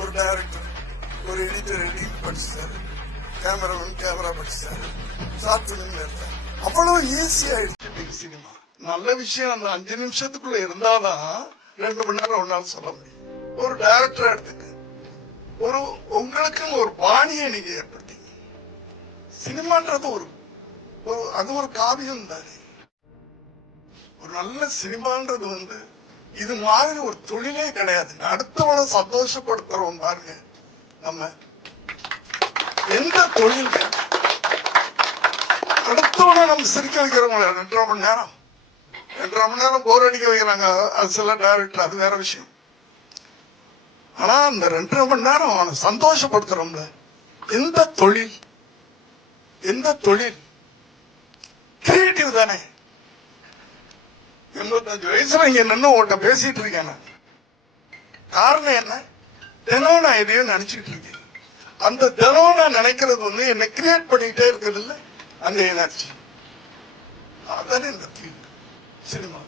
ஒரு டைரக்டர், ஒரு editor edit படிச்சாரு, கேமராமேன் கேமரா படிச்சாரு, ஷார்ட் பிலிம் எடுத்தாரு. அவ்வளவு ஈஸி ஆயிடுச்சு சினிமா. நல்ல விஷயம் அந்த 5 நிமிஷத்துக்குள்ள இருந்தாதான் 2 மணி நேரம் ஒன்னாலும் சொல்ல முடியும். ஒரு டைரக்டர் எடுத்துக்க, ஒரு உங்களுக்குன்னு ஒரு பாணியை நீங்க ஏற்படுத்தீங்க. சினிமான்றது அது ஒரு காவியம் தானே. ஒரு நல்ல சினிமான்றது இது மாதிரி ஒரு தொழிலே கிடையாது. அடுத்தவனை சந்தோஷப்படுத்துறோம் பாருங்க. நம்ம எந்த தொழில் அடுத்தவனை நம்ம சிரிக்க வைக்கிறோம். 2.5 மணி நேரம் 2.5 மணி நேரம் போர் அடிக்க வைக்கிறாங்க. அது சில டைரக்டர், அது வேற விஷயம். ஆனா அந்த 2.5 மணி நேரம் அவனை சந்தோஷப்படுத்துறோம்ல. எந்த தொழில் கிரியேட்டிவ் தானே. 85 வயசுல இங்க நின்று உங்கள்கிட்ட பேசிட்டு இருக்கேன். காரணம் என்ன? தினம் நான் எதையும் நினைச்சுட்டு இருக்கேன். அந்த தினம் நான் நினைக்கிறது என்னை கிரியேட் பண்ணிக்கிட்டே இருக்கிறது இல்லை, அந்த எனர்ஜி. அதானே இந்த சினிமா.